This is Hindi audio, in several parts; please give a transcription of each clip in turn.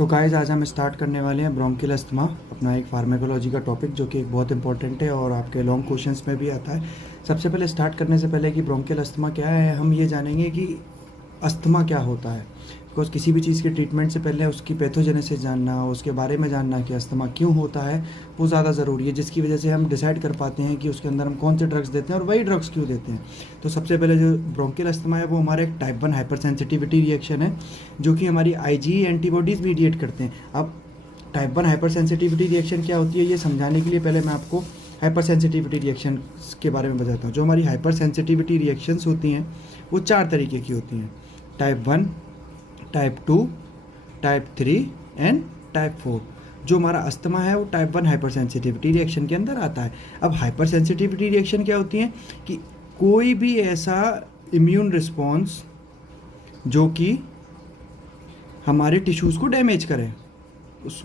तो गाइस आज हम स्टार्ट करने वाले हैं ब्रोंकियल अस्थमा, अपना एक फार्माकोलॉजी का टॉपिक जो कि एक बहुत इंपॉर्टेंट है और आपके लॉन्ग क्वेश्चंस में भी आता है। सबसे पहले स्टार्ट करने से पहले कि ब्रोंकियल अस्थमा क्या है, हम ये जानेंगे कि अस्थमा क्या होता है। बिकॉज किसी भी चीज़ के ट्रीटमेंट से पहले उसकी पैथोजेनेसिस जानना, उसके बारे में जानना कि अस्थमा क्यों होता है, वो ज़्यादा ज़रूरी है, जिसकी वजह से हम डिसाइड कर पाते हैं कि उसके अंदर हम कौन से ड्रग्स देते हैं और वही ड्रग्स क्यों देते हैं। तो सबसे पहले जो ब्रोंकियल अस्थमा है वो हमारा एक टाइप 1 हाइपर सेंसिटिविटी रिएक्शन है जो कि हमारी IgE एंटीबॉडीज़ मीडिएट करते हैं। अब टाइप 1 हाइपर सेंसिटिविटी रिएक्शन क्या होती है ये समझाने के लिए पहले मैं आपको हाइपर सेंसिटिविटी रिएक्शन के बारे में बताता हूँ। जो हमारी हाइपर सेंसिटिविटी रिएक्शंस होती हैं वो 4 तरीके की होती हैं: type 1, type 2, type 3 and type 4। जो हमारा अस्थमा है वो टाइप 1 हाइपर सेंसिटिविटी रिएक्शन के अंदर आता है। अब हाइपर सेंसिटिविटी रिएक्शन क्या होती है कि कोई भी ऐसा इम्यून रिस्पॉन्स जो कि हमारे टिश्यूज़ को डैमेज करे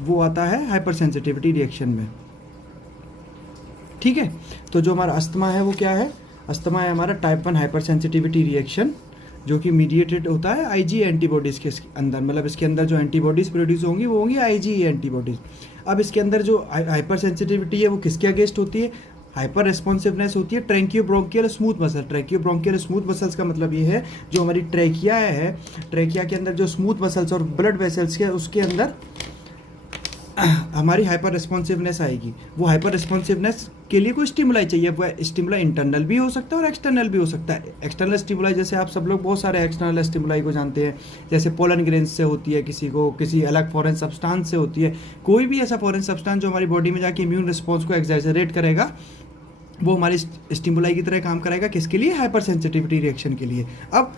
वो आता है हाइपर सेंसिटिविटी रिएक्शन में। ठीक है, तो जो हमारा अस्थमा है वो क्या है? अस्थमा है हमारा टाइप 1 हाइपर सेंसिटिविटी रिएक्शन जो कि मीडिएटेड होता है IgE एंटीबॉडीज़ के अंदर। मतलब इसके अंदर जो एंटीबॉडीज़ प्रोड्यूस होंगी वो होंगी IgE एंटीबॉडीज़। अब इसके अंदर जो हाइपर सेंसिटिविटी है वो किसके अगेंस्ट होती है? हाइपर रेस्पॉन्सिवनेस होती है ट्रैकियोब्रोंकियल स्मूथ मसल। ट्रैकियोब्रोंकियल स्मूथ मसल्स का मतलब ये है जो हमारी ट्रैकिया है, ट्रैकिया के अंदर जो स्मूथ मसल्स और ब्लड वेसल्स के उसके अंदर हमारी हाइपर रिस्पॉन्सिवनेस आएगी। वो हाइपर रिस्पॉन्सिवनेस के लिए कोई स्टिमुलाई चाहिए। वो स्टिमुलाई इंटरनल भी हो सकता है और एक्सटर्नल भी हो सकता है। एक्सटर्नल स्टिमुलाई जैसे आप सब लोग बहुत सारे एक्सटर्नल स्टिमुलाई को जानते हैं, जैसे पोलन ग्रेन्स से होती है, किसी को किसी अलग फॉरेन सब्सटेंस से होती है। कोई भी ऐसा फॉरेन सब्सटेंस जो हमारी बॉडी में जाके इम्यून रिस्पॉन्स को एक्सैजरेट करेगा वो हमारी स्टिमुलाई की तरह काम करेगा। किसके लिए? हाइपर सेंसिटिविटी रिएक्शन के लिए। अब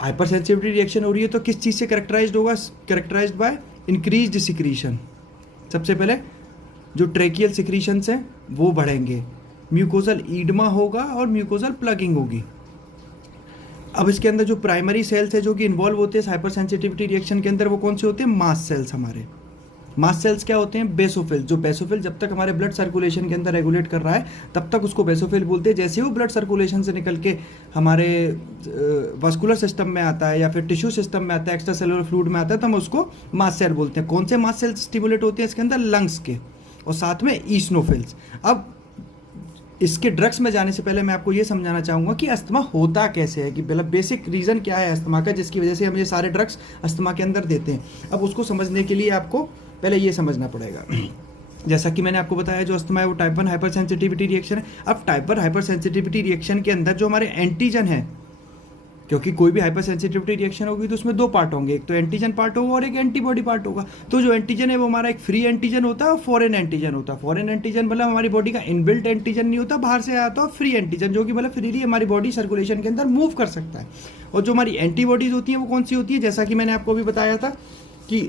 हाइपर सेंसिटिविटी रिएक्शन हो रही है तो किस चीज़ से करेक्टराइज्ड होगा? Characterised by increased secretion. सबसे पहले जो ट्रैकियल सिक्रीशंस हैं वो बढ़ेंगे, म्यूकोजल ईडमा होगा और म्यूकोजल प्लगिंग होगी। अब इसके अंदर जो प्राइमरी सेल्स है जो कि इन्वॉल्व होते हैं हाइपर सेंसिटिविटी रिएक्शन के अंदर वो कौन से होते हैं? Mast cells. हमारे मास्ट सेल्स क्या होते हैं? बेसोफिल। जो बेसोफिल जब तक हमारे ब्लड सर्कुलेशन के अंदर रेगुलेट कर रहा है तब तक उसको बेसोफिल बोलते हैं। जैसे वो ब्लड सर्कुलेशन से निकल के हमारे वास्कुलर सिस्टम में आता है या फिर टिश्यू सिस्टम में आता है, एक्स्ट्रा सेलुलर फ्लूइड में आता है, तो हम उसको मास्ट सेल बोलते हैं। कौन से मास्ट सेल्स स्टिमुलेट होते हैं इसके अंदर? लंग्स के और साथ में ईसनोफिल्स। अब इसके ड्रग्स में जाने से पहले मैं आपको ये समझाना चाहूँगा कि अस्थमा होता कैसे है, कि मतलब बेसिक रीज़न क्या है अस्थमा का जिसकी वजह से हम ये सारे ड्रग्स अस्थमा के अंदर देते हैं। अब उसको समझने के लिए आपको पहले ये समझना पड़ेगा। जैसा कि मैंने आपको बताया जो अस्थमा है वो टाइप 1 हाइपर सेंसिटिविटी रिएक्शन है। अब टाइप 1 हाइपर सेंसिटिविटी रिएक्शन के अंदर जो हमारे एंटीजन है, क्योंकि कोई भी हाइपर सेंसिटिविटी रिएक्शन होगी तो उसमें 2 पार्ट होंगे, एक तो एंटीजन पार्ट होगा और एक एंटीबॉडी पार्ट होगा। तो जो एंटीजन है वो हमारा एक फ्री एंटीजन होता है और फॉरेन एंटीजन होता है। फॉरेन एंटीजन मतलब हमारी बॉडी का इनबिल्ट एंटीजन नहीं होता, बाहर से आया तो फ्री एंटीजन जो कि मतलब फ्रीली हमारी बॉडी सर्कुलेशन के अंदर मूव कर सकता है। और जो हमारी एंटीबॉडीज़ होती हैं वो कौन सी होती है? जैसा कि मैंने आपको अभी बताया था कि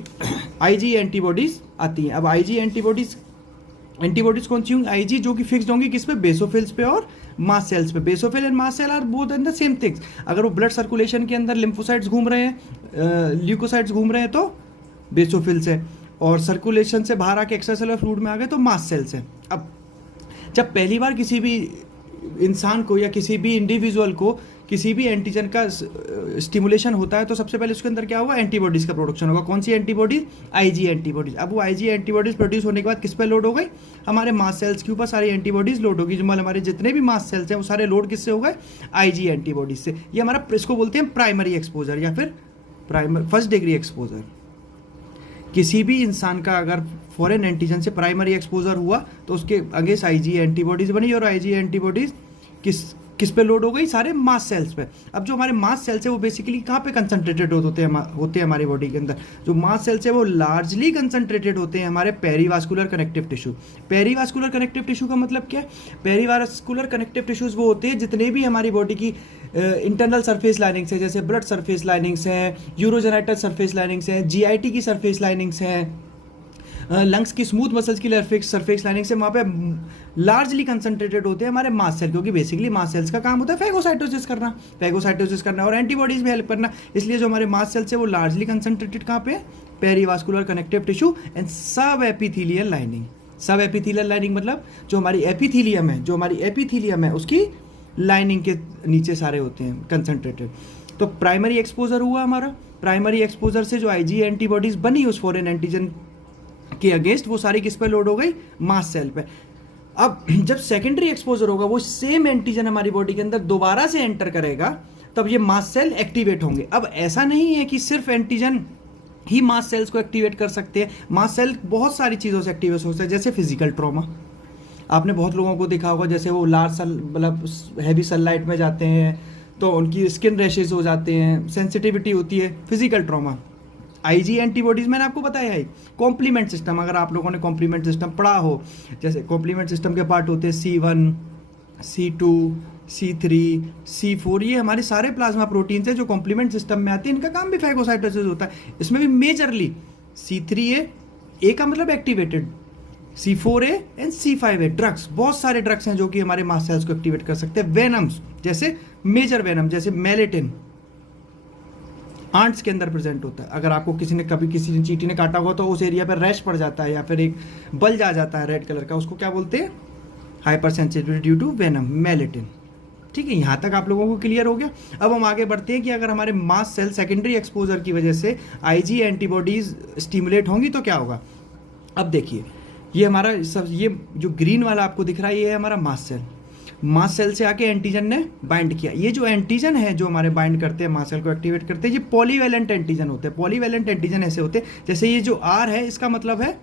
IgE एंटीबॉडीज़ आती हैं। अब IgE एंटीबॉडीज़ कौन सी होंगी? IgE जो कि फिक्स्ड होंगी किस पे? बेसोफिल्स पे और मास्ट सेल्स पे। Basophil and mast cell are both in the same things. अगर वो ब्लड सर्कुलेशन के अंदर लिम्फोसाइट्स घूम रहे हैं, ल्यूकोसाइट्स घूम रहे हैं तो बेसोफिल्स है, और सर्कुलेशन से बाहर आके एक्स्ट्रा सेलुलर फ्लूइड में आ गए तो मास्ट सेल्स है। अब जब पहली बार किसी भी इंसान को या किसी भी इंडिविजुअल को किसी भी एंटीजन का स्टिमुलेशन होता है तो सबसे पहले उसके अंदर क्या होगा? एंटीबॉडीज़ का प्रोडक्शन होगा। कौन सी एंटीबॉडीज? IgE antibodies. अब वो IgE एंटीबॉडीज प्रोड्यूस होने के बाद किस पे लोड हो गई? हमारे मास्ट सेल्स के ऊपर सारी एंटीबॉडीज लोड होगी। जो हमारे जितने भी मास्ट सेल्स हैं वो सारे लोड किससे हो गए? IgE एंटीबॉडीज से। ये हमारा इसको बोलते हैं प्राइमरी एक्सपोजर या फिर फर्स्ट डिग्री एक्सपोजर। किसी भी इंसान का अगर फॉरेन एंटीजन से प्राइमरी एक्सपोजर हुआ तो उसके अगेंस्ट IgE एंटीबॉडीज बनी और IgE एंटीबॉडीज किस पे लोड हो गई? सारे मास्ट सेल्स पे। अब जो हमारे मास्ट सेल्स है वो बेसिकली कहाँ पे कंसंट्रेटेड होते हैं हमारी बॉडी के अंदर? जो मास्ट सेल्स है वो लार्जली कंसंट्रेटेड होते हैं हमारे पेरीवास्कुलर कनेक्टिव टिश्यू। पेरीवास्कुलर कनेक्टिव टिश्यू का मतलब क्या है? पेरीवास्कुलर कनेक्टिव टिश्यूज वो होते हैं जितने भी हमारी बॉडी की इंटरनल सरफेस लाइनिंग्स है, जैसे ब्लड सरफेस लाइनिंग्स हैं, यूरोजेनाइटल सरफेस लाइनिंग्स हैं, GIT की सरफेस लाइनिंग्स हैं, लंग्स की स्मूथ मसल्स की सरफेस लाइनिंग से वहाँ पे लार्जली कंसंट्रेटेड होते हैं हमारे मास्ट सेल, क्योंकि बेसिकली मास्ट सेल्स का काम होता है फैगोसाइटोसिस करना और एंटीबॉडीज भी हेल्प करना। इसलिए जो हमारे मास्ट सेल्स है वो लार्जली कंसंट्रेटेड कहाँ पे? पेरीवास्कुलर कनेक्टिव टिश्यू एंड सब एपिथेलियल लाइनिंग। सब एपिथेलियल लाइनिंग मतलब जो हमारी एपिथीलियम है उसकी लाइनिंग के नीचे सारे होते हैं कंसंट्रेटेड। तो प्राइमरी एक्सपोजर हुआ हमारा, प्राइमरी एक्सपोजर से जो आईजी एंटीबॉडीज बनी उस फॉरेन एंटीजन के अगेंस्ट, वो सारी किस पे लोड हो गई? मास्ट सेल पे। अब जब सेकेंडरी एक्सपोजर होगा, वो सेम एंटीजन हमारी बॉडी के अंदर दोबारा से एंटर करेगा, तब ये मास्ट सेल एक्टिवेट होंगे। अब ऐसा नहीं है कि सिर्फ एंटीजन ही मास्ट सेल्स को एक्टिवेट कर सकते हैं, मास्ट सेल बहुत सारी चीज़ों से एक्टिवेट हो सकते हैं, जैसे फिजिकल ट्रॉमा। आपने बहुत लोगों को देखा होगा, जैसे वो लार्ज मतलब हैवी सनलाइट में जाते हैं तो उनकी स्किन रैशेज हो जाते हैं, सेंसिटिविटी होती है, फिजिकल ट्रॉमा। आईजी एंटीबॉडीज मैंने आपको बताया है। कॉम्प्लीमेंट सिस्टम, अगर आप लोगों ने कॉम्प्लीमेंट सिस्टम पढ़ा हो, जैसे कॉम्प्लीमेंट सिस्टम के पार्ट होते हैं C1, C2, C3, C4, ये हमारे सारे प्लाज्मा प्रोटीन्स हैं जो कॉम्प्लीमेंट सिस्टम में आते हैं। इनका काम भी फैगोसाइटोसिस होता है। इसमें भी मेजरली C3A, ए का मतलब activated, C4A and C5A drugs, बहुत सारे ड्रग्स हैं जो कि हमारे मास्ट सेल्स को एक्टिवेट कर सकते हैं। वेनम्स, जैसे मेजर वेनम, जैसे मेलेटिन आंट्स के अंदर प्रेजेंट होता है। अगर आपको किसी ने चींटी ने काटा हुआ तो उस एरिया पर रैश पड़ जाता है या फिर एक बल्ज आ जाता है रेड कलर का, उसको क्या बोलते हैं? Hyper sensitivity due to venom, melittin. ठीक है, यहाँ तक आप लोगों को क्लियर हो गया। अब हम आगे बढ़ते हैं कि अगर हमारे मास्ट सेल सेकेंडरी एक्सपोजर की वजह से आईजी एंटीबॉडीज स्टिमुलेट होंगी तो क्या होगा? अब देखिए, ये हमारा सब, ये जो ग्रीन वाला आपको दिख रहा है, ये है हमारा मास्ट सेल। मास्ट सेल से आके एंटीजन ने बाइंड किया। ये जो एंटीजन है जो हमारे बाइंड करते हैं, मास्ट सेल को एक्टिवेट करते हैं, ये पॉलीवैलेंट एंटीजन होते हैं। पॉलीवैलेंट एंटीजन ऐसे होते हैं, जैसे ये जो आर है, इसका मतलब है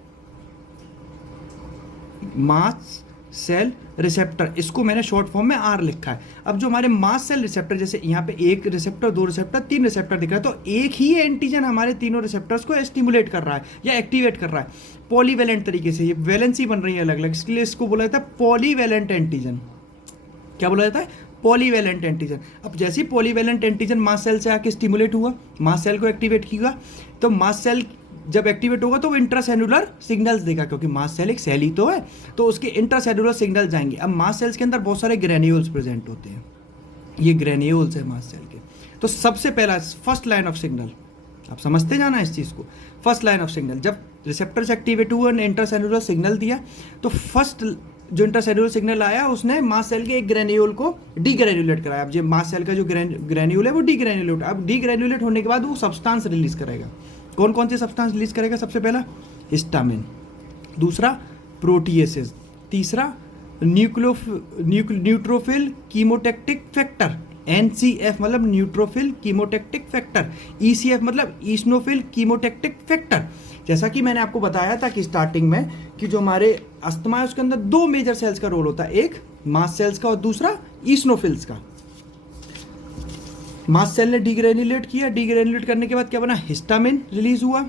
मास्ट सेल रिसेप्टर, इसको मैंने शॉर्ट फॉर्म में आर लिखा है। अब जो हमारे मास्ट सेल रिसेप्टर, जैसे यहाँ पे 1 रिसेप्टर, 2 रिसेप्टर, 3 रिसेप्टर दिख रहा है, तो एक ही एंटीजन हमारे तीनों रिसेप्टर्स को स्टिमुलेट कर रहा है या एक्टिवेट कर रहा है पॉलीवैलेंट तरीके से। ये वैलेंसी बन रही है अलग अलग, इसलिए इसको बोला जाता है पॉलीवैलेंट एंटीजन। क्या बोला जाता है? Polyvalent antigen. अब जैसे ही पॉलीवैलेंट एंटीजन मास्ट सेल से आके स्टिमुलेट हुआ, मास्ट सेल को एक्टिवेट किया, तो मास्ट सेल जब एक्टिवेट होगा तो वो इंट्रासेलुलर सिग्नल्स देगा, क्योंकि मास्ट सेल एक सेल ही तो है, तो उसके इंट्रासेलुलर सिग्नल जाएंगे। अब मास्ट सेल्स के अंदर बहुत सारे ग्रेन्यूल्स प्रेजेंट होते हैं, ये ग्रेन्यूल्स है मास्ट सेल के। तो सबसे पहला फर्स्ट लाइन ऑफ सिग्नल, आप समझते जाना इस चीज़ को, फर्स्ट लाइन ऑफ सिग्नल, जब रिसेप्टर्स एक्टिवेट हुआ ने इंट्रासेलुलर सिग्नल दिया, तो फर्स्ट जो इंट्रासेलुलर सिग्नल आया उसने मास्ट सेल के एक ग्रेन्यूल को डीग्रेन्युलेट कराया। अब जो मास्ट सेल का जो ग्रेन्यूल है वो डीग्रेन्युलेट, अब डीग्रेन्युलेट होने के बाद वो सब्सटेंस रिलीज करेगा। कौन कौन से सब्सटेंस रिलीज करेगा? सबसे पहला हिस्टामिन, दूसरा प्रोटीएसेस, तीसरा न्यूट्रोफिल कीमोटैक्टिक फैक्टर, NCF मतलब न्यूट्रोफिल कीमोटैक्टिक फैक्टर, ECF मतलब ईस्नोफिल कीमोटैक्टिक फैक्टर। जैसा कि मैंने आपको बताया था कि स्टार्टिंग में कि जो हमारे अस्थमा है उसके अंदर 2 मेजर सेल्स का रोल होता है, एक मास्ट सेल्स का और दूसरा ईस्नोफिल्स का। मास्ट सेल ने डीग्रेन्युलेट किया, डीग्रेन्युलेट करने के बाद क्या बना? हिस्टामिन रिलीज हुआ,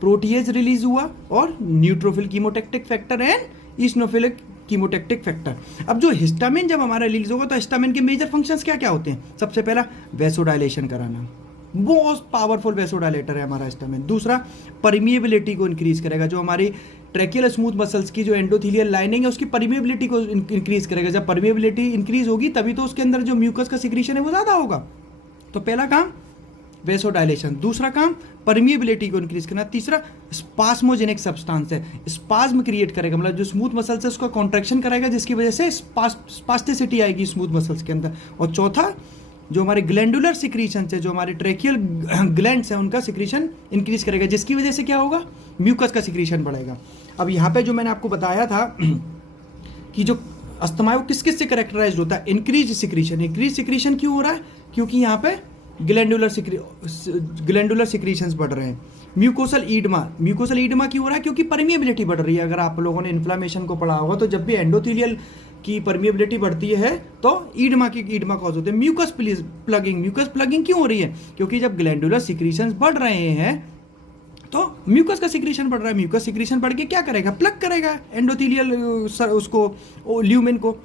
प्रोटीएज रिलीज हुआ और neutrophil chemotactic factor and ईस्नोफिलिक chemotactic factor. अब जो हिस्टामिन जब हमारा रिलीज होगा तो हिस्टामिन के मेजर फंक्शंस क्या क्या होते हैं? सबसे पहला वैसोडाइलेशन कराना, बहुत पावरफुल वैसोडाइलेटर है हमारा हिस्टामिन। दूसरा परमिएबिलिटी को इंक्रीज करेगा, जो हमारी ट्रैकियल स्मूथ मसल्स की जो एंडोथेलियल लाइनिंग है उसकी परमिएबिलिटी को इंक्रीज करेगा। जब परमिएबिलिटी इंक्रीज होगी तभी तो उसके अंदर जो म्यूकस का सिक्रीशन है वो ज़्यादा होगा। तो पहला काम वैसोडाइलेशन, दूसरा काम परमिएबिलिटी को इंक्रीज करना, तीसरा स्पास्मोजेनिक सब्सटेंस है, स्पाज्म क्रिएट करेगा, मतलब जो स्मूथ मसल्स है उसका कॉन्ट्रैक्शन कराएगा जिसकी वजह से स्पास्टिसिटी आएगी स्मूथ मसल्स के अंदर। और चौथा जो हमारे ग्लैंडुलर सिक्रीशन है, जो हमारे ट्रैकियल ग्लैंड्स हैं उनका सिक्रीशन इंक्रीज करेगा, जिसकी वजह से क्या होगा? म्यूकस का सिक्रीशन बढ़ेगा। अब यहाँ पे जो मैंने आपको बताया था कि जो अस्थमा है वो किस किस से करेक्टराइज्ड होता है? Increase secretion. इंक्रीज सिक्रीशन क्यों हो रहा है? क्योंकि यहाँ पे ग्लैंडुलर सिक्रीशंस बढ़ रहे हैं। म्यूकोसल ईडमा क्यों हो रहा है? क्योंकि परमिएबिलिटी बढ़ रही है। अगर आप लोगों ने इन्फ्लामेशन को पढ़ा होगा तो जब भी एंडोथेलियल की परमिएबिलिटी बढ़ती है तो ईडमा कॉज होते हैं। म्यूकस प्लगिंग क्यों हो रही है? क्योंकि जब ग्लैंडुलर सिक्रीशंस बढ़ रहे हैं तो म्यूकस का सिक्रीशन बढ़ रहा है। म्यूकस सिक्रीशन बढ़ के क्या करेगा? प्लग करेगा एंडोथेलियल उसको, ल्यूमेन को।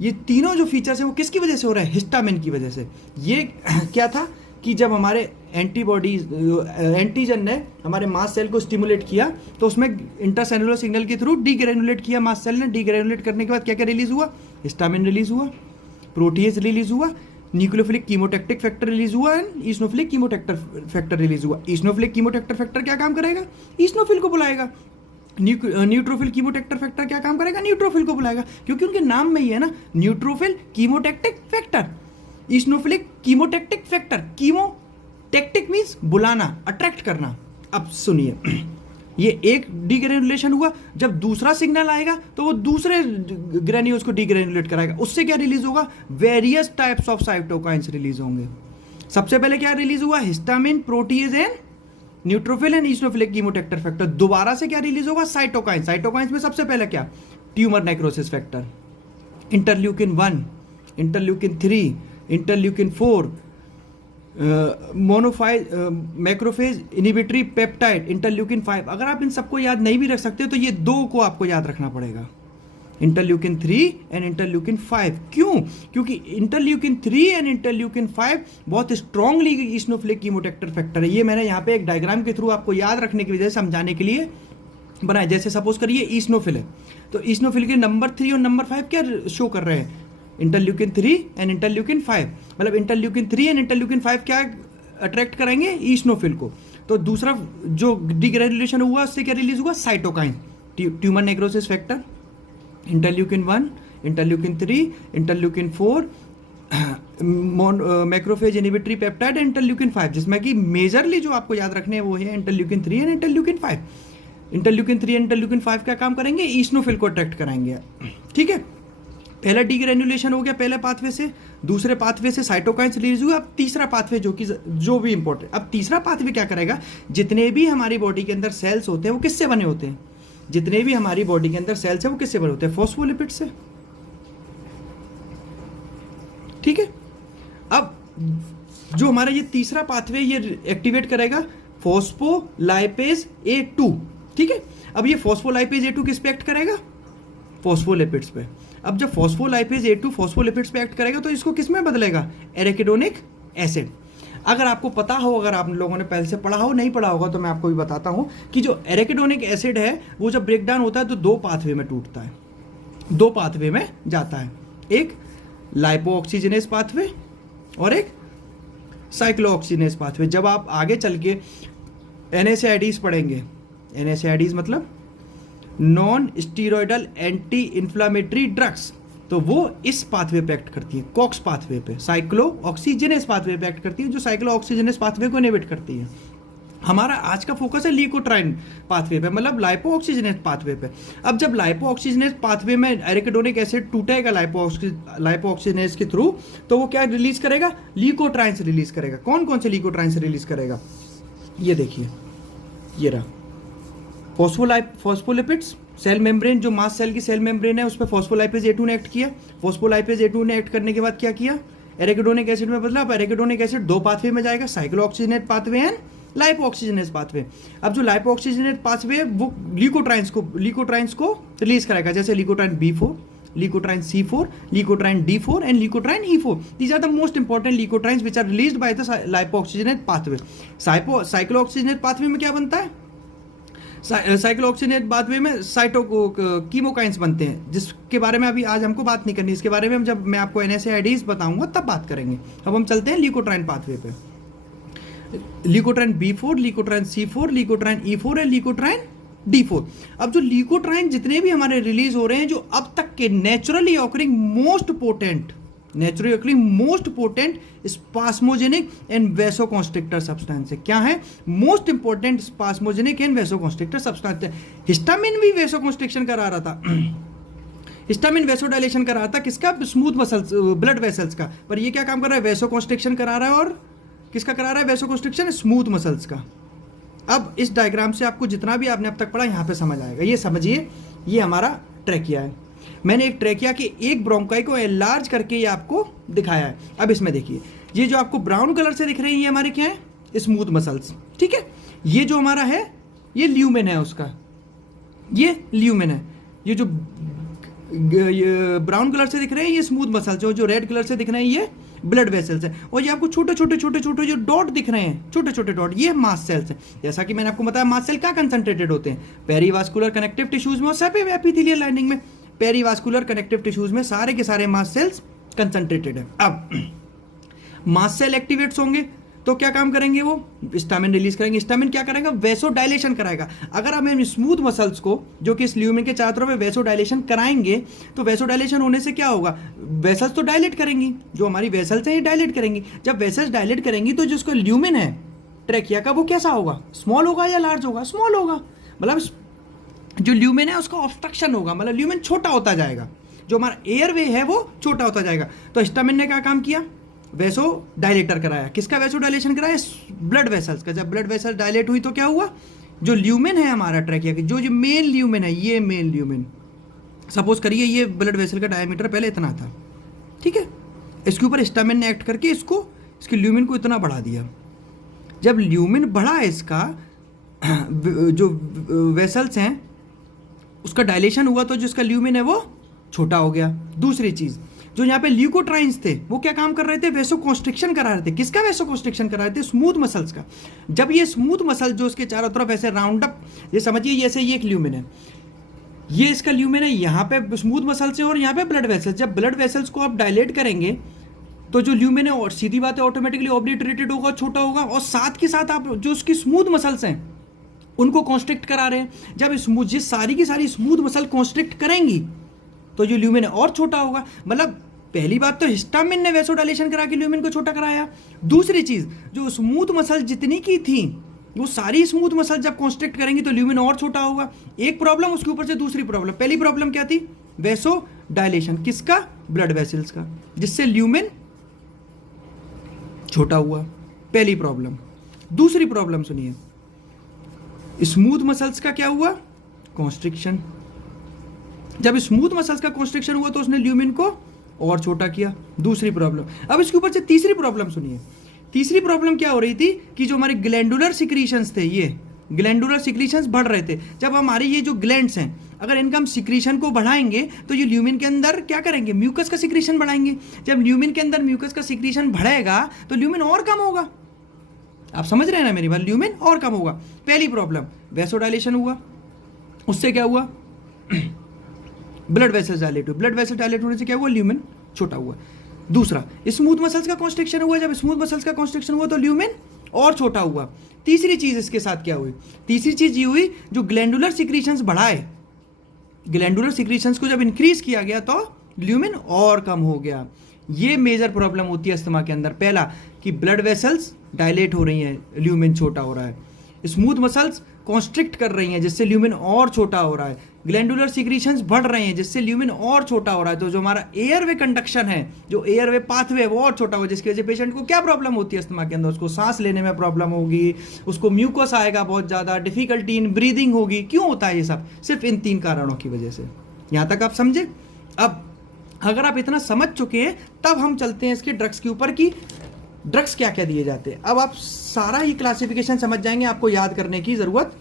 ये तीनों जो फीचर्स है वो किसकी वजह से हो रहा है? हिस्टामिन की वजह से। ये क्या था कि जब हमारे एंटीजन ने हमारे मास्ट सेल को स्टिमुलेट किया तो उसमें इंट्रासेलुलर सिग्नल के थ्रू डीग्रेन्युलेट किया मास्ट सेल ने। डीग्रेन्युलेट करने के बाद क्या क्या रिलीज हुआ? हिस्टामिन रिलीज हुआ, प्रोटीएज रिलीज हुआ, न्यूक्लियोफिलिक कीमोटैक्टिक फैक्टर रिलीज हुआ एंड ईस्नोफिलिक कीमोटैक्टर फैक्टर रिलीज हुआ। ईस्नोफिलिक कीमोटैक्टर फैक्टर क्या काम करेगा? ईस्नोफिल को बुलाएगा। न्यूट्रोफिल कीमोटैक्टर फैक्टर क्या काम करेगा? न्यूट्रोफिल को बुलाएगा, क्योंकि उनके नाम में ही है ना, neutrophil chemotactic factor, eosinophilic chemotactic factor. Chemo tactic means बुलाना, अट्रैक्ट करना। अब सुनिए, ये एक डीग्रेनुलेशन हुआ, जब दूसरा सिग्नल आएगा तो वो दूसरे ग्रेन्यूल्स को डीग्रेनुलेट कराएगा, उससे क्या रिलीज होगा, various types of cytokines release होंगे। सबसे पहले क्या रिलीज हुआ, histamine, protease and neutrophil and eosinophilic chemotactic factor. दोबारा से क्या रिलीज होगा, साइटोकाइंस। साइटोकाइंस में सबसे पहले क्या, tumour necrosis factor, interleukin 1, interleukin 3, interleukin 4, macrophage inhibitory peptide, interleukin 5। अगर आप इन सबको याद नहीं भी रख सकते तो ये दो को आपको याद रखना पड़ेगा, इंटरल्यूकिन 3 एंड इंटरल्यूकिन 5। क्यों, क्योंकि इंटरल्यूकिन 3 एंड इंटरल्यूकिन 5 बहुत स्ट्रांगली ईस्नोफिलिक कीमोटेक्टर फैक्टर है। ये मैंने यहाँ पे एक डायग्राम के थ्रू आपको याद रखने की वजह से समझाने के लिए बनाया। जैसे सपोज करिए ईस्नोफिल है, तो ईस्नोफिल के नंबर 3 और नंबर 5 क्या शो कर रहे हैं, इंटरल्यूकिन 3 एंड इंटरल्यूकिन 5। मतलब इंटरल्यूकिन 3 एंड इंटरल्यूकिन 5 क्या अट्रैक्ट कराएंगे, ईस्नोफिल को। तो दूसरा जो डीग्रेनुलेशन हुआ उससे क्या रिलीज हुआ, cytokine, tumour necrosis factor, interleukin 1, interleukin 3, interleukin 4, macrophage inhibitory peptide, interleukin 5, जिसमें कि मेजरली जो आपको याद रखने हैं वो है interleukin 3 and interleukin 5। Interleukin 3 and interleukin 5 क्या काम करेंगे, ईस्नोफिल को अट्रैक्ट कराएंगे। ठीक है, पहला डीग्रेनुलेशन हो गया पहले पाथवे से, दूसरे पाथवे से साइटोकाइंस रिलीज हुआ। अब तीसरा पाथवे जो भी इंपॉर्टेंट, अब तीसरा पाथवे क्या करेगा, जितने भी हमारी बॉडी के अंदर सेल्स होते हैं वो किससे बने होते हैं, जितने भी हमारी बॉडी के अंदर सेल्स है वो किससे बने होते हैं, फॉस्फोलिपिड से। ठीक है, अब जो हमारा ये तीसरा पाथवे ये एक्टिवेट करेगा फॉस्फोलाइपेज A2। ठीक है, अब ये फॉस्फोलाइपेज A2 किस पे एक्ट करेगा, फॉस्फोलिपिड्स पे। अब जब फॉस्फोलाइपेज A2 फॉस्फोलिपिड्स पे एक्ट करेगा तो इसको किस में बदलेगा, एराकिडोनिक एसिड। अगर आपको पता हो, अगर आप लोगों ने पहले से पढ़ा हो, नहीं पढ़ा होगा तो मैं आपको भी बताता हूं कि जो एराकिडोनिक एसिड है वो जब ब्रेक डाउन होता है तो दो पाथवे में टूटता है, दो पाथवे में जाता है, एक लाइपोऑक्सीजनेस पाथवे और एक साइक्लोऑक्सीजनेस पाथवे। जब आप आगे चल के NSAIDs पढ़ेंगे, NSAIDs मतलब non steroidal anti inflammatory drugs, तो वो इस पाथवे पे एक्ट करती है, कॉक्स पाथवे पे, साइक्लो ऑक्सीजनेस पाथवे पे एक्ट करती है, जो साइक्लो ऑक्सीजनेस पाथवे को इनहिबिट करती है। हमारा आज का फोकस है ल्यूकोट्राइन पाथवे पे, मतलब लाइपो ऑक्सीजनेस पाथवे पे। अब जब लाइपो ऑक्सीजनेस पाथवे में एराकिडोनिक एसिड टूटेगा लाइपो ऑक्सीजनेस के थ्रू, तो वो क्या रिलीज करेगा, ल्यूकोट्राइंस रिलीज करेगा। कौन कौन से ल्यूकोट्राइंस रिलीज करेगा, ये देखिए, ये रहा फॉस्फोलिपिड्स, सेल मेम्ब्रेन, जो मास सेल की सेल मेम्ब्रेन है उस पर फॉस्फोलाइपेज A2 ने एक्ट किया। फॉस्फोलाइपेज A2 ने एक्ट करने के बाद क्या किया, एराकिडोनिक एसिड में बदला। अब एराकिडोनिक एसिड दो पाथवे में जाएगा, साइक्लोऑक्सीजनेट पाथवे एंड लाइपोऑक्सीजनेस पाथवे। अब जो लाइपोऑक्सीजनेट पाथवे वो ल्यूकोट्राइंस को रिलीज कराएगा, जैसे leukotriene B4, leukotriene C4, leukotriene D4 and leukotriene E4। These are the most important leukotrienes which are released by the lipoxygenase pathway. Cyclooxygenase pathway में क्या बनता है, साइक्लोऑक्सीजनेट पाथवे में कीमोकाइंस बनते हैं, जिसके बारे में अभी आज हमको बात नहीं करनी, इसके बारे में जब मैं आपको NSAIDs बताऊंगा तब बात करेंगे। अब हम चलते हैं ल्यूकोट्राइन पाथवे पे। Leukotriene B4, leukotriene C4, leukotriene E4 and leukotriene D4। अब जो ल्यूकोट्राइन जितने भी हमारे रिलीज हो रहे हैं, जो अब तक के naturally occurring most potent spasmogenic and vasoconstrictor substance है। क्या है, most important spasmogenic and vasoconstrictor substance है। हिस्टामिन भी वेसोकॉन्स्ट्रिक्शन करा रहा था, हिस्टामिन वेसोडाइलेशन करा रहा था, किसका, स्मूथ मसल्स, ब्लड वेसल्स का। पर ये क्या काम कर रहा है, वेसोकॉन्स्ट्रिक्शन करा रहा है, और किसका करा रहा है, वेसोकॉन्स्ट्रिक्शन स्मूथ मसल्स का। अब इस डायग्राम से आपको जितना भी आपने अब तक पढ़ा यहाँ पे समझ आएगा। ये समझिए, ये हमारा ट्रैकिया है। मैंने एक ट्रैकिया के एक ब्रोंकाई को एनलार्ज करके ये आपको दिखाया है। अब इसमें देखिए, ये जो आपको ब्राउन कलर से दिख रही है, ये हमारे क्या है, स्मूथ मसल्स। ठीक है, ये जो हमारा है ये ल्यूमेन है उसका, ये ल्यूमेन है। ये जो ब्राउन कलर से दिख रहे हैं ये स्मूथ मसल्स, जो रेड कलर से दिख रहे हैं ये ब्लड वेसल्स है। और ये आपको छोटे छोटे जो डॉट दिख रहे हैं, छोटे छोटे डॉट, ये मास सेल्स हैं। जैसा कि मैंने आपको बताया, मास सेल क्या कंसंट्रेटेड होते हैं, पेरीवास्कुलर कनेक्टिव टिश्यूज में और सब एपिथेलियल लाइनिंग में। पेरीवास्कुलर कनेक्टिव टिश्यूज में सारे के सारे मास सेल्स कंसंट्रेटेड है। अब मास सेल एक्टिवेट्स होंगे तो क्या काम करेंगे, वो हिस्टामिन रिलीज करेंगे। हिस्टामिन क्या करेगा, वेसो डायलेशन कराएगा। अगर हम स्मूथ मसल्स को, जो कि इस ल्यूमेन के चारों तरफ में वेसो डायलेशन कराएंगे, तो वेसो डायलेशन होने से क्या होगा, वेसल्स तो डायलेट करेंगी, जो हमारी वेसल्स हैं ये डायलेट करेंगी। जब वेसल्स डायलेट करेंगी तो जिसको ल्यूमेन है ट्रैकिया का वो कैसा होगा, स्मॉल होगा या लार्ज होगा, स्मॉल होगा। मतलब जो ल्यूमेन है उसका ऑब्स्ट्रक्शन होगा, मतलब ल्यूमेन छोटा होता जाएगा, जो हमारा एयरवे है वो छोटा होता जाएगा। तो हिस्टामिन ने क्या काम किया, वैसो डायलेटर कराया। किसका वैसो डायलेशन कराया, ब्लड वेसल्स का। जब ब्लड वेसल डायलेट हुई तो क्या हुआ, जो ल्यूमेन है हमारा ट्रैकिया की, जो मेन ल्यूमेन है, ये मेन ल्यूमेन, सपोज करिए ये ब्लड वेसल का डायमीटर पहले इतना था, ठीक है, इसके ऊपर हिस्टामिन ने एक्ट करके इसके ल्यूमेन को इतना बढ़ा दिया। जब ल्यूमेन बढ़ा इसका, जो वेसल्स हैं उसका डायलेशन हुआ तो जो इसका ल्यूमेन है वो छोटा हो गया। दूसरी चीज़, जो यहाँ पे ल्यूकोट्राइन्स थे वो क्या काम कर रहे थे, वैसो कॉन्स्ट्रिक्शन करा रहे थे। किसका वैसो कॉन्स्ट्रिक्शन करा रहे थे, स्मूथ मसल्स का। जब ये स्मूथ मसल जो उसके चारों तरफ ऐसे राउंड अप, ये समझिए जैसे ये एक ल्यूमेन है, ये इसका ल्यूमेन है, यहाँ पे स्मूथ मसल्स है और यहाँ पे ब्लड वेसल्स। जब ब्लड वेसल्स को आप डायलेट करेंगे तो जो ल्यूमेन है और सीधी बात है ऑटोमेटिकली ऑब्लिटरेटेड होगा, छोटा होगा, और साथ के साथ आप जो उसकी स्मूथ मसल्स हैं उनको कॉन्स्ट्रिक्ट करा रहे हैं। जब स्मूथ, जिस सारी की सारी स्मूथ मसल कॉन्स्ट्रिक्ट करेंगी तो जो ल्यूमेन है और छोटा होगा। मतलब पहली बात तो हिस्टामिन ने वैसोडाइलेशन करा के ल्यूमेन को छोटा कराया। दूसरी चीज, जो स्मूथ मसल जितनी की थी वो सारी स्मूथ मसल जब कॉन्स्ट्रिक्ट करेंगी तो ल्यूमेन और छोटा होगा। एक प्रॉब्लम, उसके ऊपर से दूसरी प्रॉब्लम। पहली प्रॉब्लम क्या थी, वैसोडाइलेशन किसका, ब्लड वेसल्स का, जिससे ल्यूमेन छोटा हुआ, पहली प्रॉब्लम। दूसरी प्रॉब्लम सुनिए, स्मूथ मसल्स का क्या हुआ, कॉन्स्ट्रिक्शन। जब स्मूथ मसल्स का कॉन्स्ट्रिक्शन हुआ तो उसने ल्यूमेन को और छोटा किया, दूसरी प्रॉब्लम। अब इसके ऊपर से तीसरी प्रॉब्लम सुनिए। तीसरी प्रॉब्लम क्या हो रही थी कि जो हमारे ग्लैंडुलर सिक्रीशंस थे, ये ग्लैंडुलर सिक्रीशंस बढ़ रहे थे। जब हमारी ये जो ग्लैंड्स हैं, अगर इनका हम सिक्रीशन को बढ़ाएंगे तो ये ल्यूमेन के अंदर क्या करेंगे, म्यूकस का सिक्रीशन बढ़ाएंगे। जब ल्यूमेन के अंदर म्यूकस का सिक्रीशन बढ़ेगा तो ल्यूमेन और कम होगा। आप समझ रहे हैं ना मेरी बात, ल्यूमेन और कम होगा। पहली प्रॉब्लम वैसोडाइलेशन हुआ, उससे क्या हुआ, ब्लड वेसल्स डायलेट हुए। ब्लड वेसल डायलेट होने से क्या हुआ, ल्यूमेन छोटा हुआ। दूसरा, स्मूथ मसल्स का कॉन्स्ट्रिक्शन हुआ। जब स्मूथ मसल्स का कॉन्स्ट्रिक्शन हुआ तो ल्यूमेन और छोटा हुआ। तीसरी चीज इसके साथ क्या हुई, तीसरी चीज ये हुई, जो ग्लैंडुलर सिक्रीशंस बढ़ाए, ग्लैंडुलर सिक्रीशंस को जब इंक्रीज किया गया तो ल्यूमेन और कम हो गया। ये मेजर प्रॉब्लम होती है अस्थमा के अंदर। पहला कि ब्लड वेसल्स डायलेट हो रही हैं, ल्यूमेन छोटा हो रहा है। स्मूथ मसल्स कॉन्स्ट्रिक्ट कर रही हैं जिससे ल्यूमेन और छोटा हो रहा है। ग्लैंडुलर सिक्रीशंस बढ़ रहे हैं जिससे ल्यूमेन और छोटा हो रहा है। तो जो हमारा एयरवे कंडक्शन है, जो एयरवे पाथवे है वो और छोटा हो, जिसकी वजह से पेशेंट को क्या प्रॉब्लम होती है अस्थमा के अंदर, उसको सांस लेने में प्रॉब्लम होगी, उसको म्यूकस आएगा बहुत ज़्यादा, डिफिकल्टी इन ब्रीदिंग होगी। क्यों होता है ये सब, सिर्फ इन 3 कारणों की वजह से। यहाँ तक आप समझे। अब अगर आप इतना समझ चुके हैं तब हम चलते हैं इसके ड्रग्स के ऊपर कि ड्रग्स क्या क्या दिए जाते हैं। अब आप सारा ही क्लासिफिकेशन समझ जाएंगे, आपको याद करने की जरूरत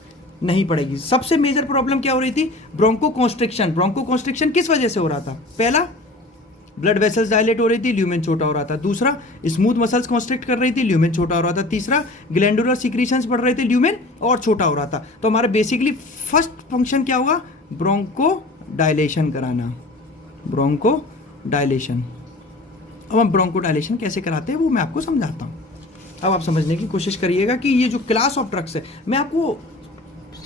नहीं पड़ेगी। सबसे मेजर प्रॉब्लम क्या हो रही थी, ब्रोंको कॉन्स्ट्रिक्शन। ब्रोंको कॉन्स्ट्रिक्शन किस वजह से हो रहा था, पहला ब्लड वेसल्स डायलेट हो रही थी, ल्यूमेन छोटा हो रहा था। दूसरा, स्मूथ मसल्स कॉन्स्ट्रिक्ट कर रही थी, ल्यूमेन छोटा हो रहा था। तीसरा, ग्लैंडुलर सिक्रीशंस बढ़ रहे थे, ल्यूमेन और छोटा हो रहा था। तो हमारा बेसिकली फर्स्ट फंक्शन क्या हुआ, ब्रोंको डायलेशन कराना, ब्रोंको डायलेशन। अब हम ब्रोंको डायलेशन कैसे कराते हैं वो मैं आपको समझाता हूँ। अब आप समझने की कोशिश करिएगा कि ये जो क्लास ऑफ ड्रग्स है, मैं आपको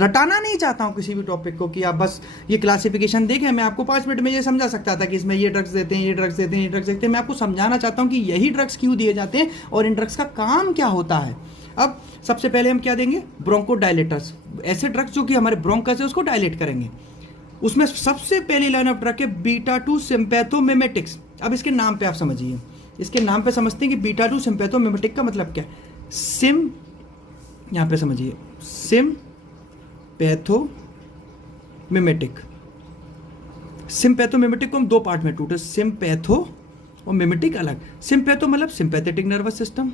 रटाना नहीं चाहता हूँ किसी भी टॉपिक को कि आप बस ये क्लासिफिकेशन देखें। मैं आपको 5 मिनट में ये समझा सकता था कि इसमें ये ड्रग्स देते हैं, ये ड्रग्स देते हैं, ये ड्रग्स देते हैं। मैं आपको समझाना चाहता हूँ कि यही ड्रग्स क्यों दिए जाते हैं और इन ड्रग्स का काम क्या होता है। अब सबसे पहले हम क्या देंगे, ब्रोंको डायलेटर्स, ऐसे ड्रग्स जो कि हमारे ब्रोंकस है उसको डायलेट करेंगे। उसमें सबसे पहली लाइन ऑफ ड्रग है बीटा-2 सिम्पैथोमिमेटिक्स। अब इसके नाम पे आप समझिए, इसके नाम पे समझते हैं कि बीटा-2 सिम्पैथोमिमेटिक का मतलब क्या है। सिम, यहाँ पे समझिए, सिम्पैथोमिमेटिक। सिम्पैथोमिमेटिक को हम 2 पार्ट में टूटे, सिम्पैथो और मिमेटिक अलग। सिम्पैथो मतलब सिंपैथेटिक नर्वस सिस्टम,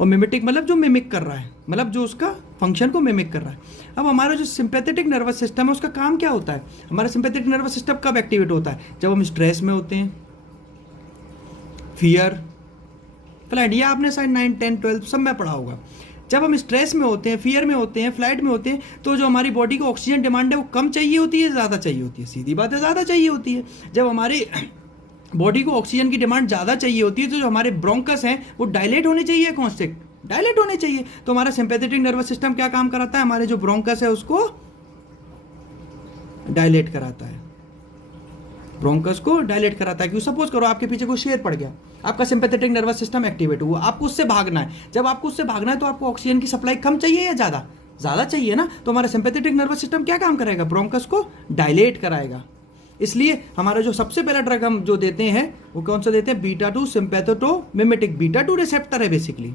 और मिमेटिक मतलब जो मिमिक कर रहा है, मतलब जो उसका फंक्शन को मिमिक कर रहा है। अब हमारा जो सिंपैथेटिक नर्वस सिस्टम है उसका काम क्या होता है, हमारा सिंपैथेटिक नर्वस सिस्टम कब एक्टिवेट होता है, जब हम स्ट्रेस में होते हैं, फियर, फ्लाइट, ये आपने शायद 9, 10, 12 सब में पढ़ा होगा। जब हम स्ट्रेस में होते हैं, फियर में होते हैं, फ्लाइट में होते हैं, तो जो हमारी बॉडी को ऑक्सीजन डिमांड है वो कम चाहिए होती है, ज़्यादा चाहिए होती है, सीधी बात है ज़्यादा चाहिए होती है। जब हमारी बॉडी को ऑक्सीजन की डिमांड ज़्यादा चाहिए होती है तो जो हमारे ब्रोंकस हैं वो डायलेट होने चाहिए, कॉन्स्ट्रिक्ट, डायलेट होने चाहिए। तो हमारा सिंपैथेटिक नर्वस सिस्टम क्या काम कराता है, हमारे जो ब्रोंकस है उसको डायलेट कराता है। ब्रोंकस को डायलेट कराता है। क्यों? सपोज करो आपके पीछे कोई शेर पड़ गया, आपका सिंपैथेटिक नर्वस सिस्टम एक्टिवेट हुआ, आपको उससे भागना है। जब आपको उससे भागना है तो आपको ऑक्सीजन की सप्लाई कम चाहिए या ज़्यादा? ज़्यादा चाहिए ना। तो हमारा सिंपैथेटिक नर्वस सिस्टम क्या काम करेगा? ब्रोंकस को डायलेट कराएगा। इसलिए हमारा जो सबसे पहला ड्रग हम जो देते हैं वो कौन सा देते हैं? बीटा-2 सिंपैथोटोमिमेटिक। बीटा-2 रिसेप्टर है बेसिकली,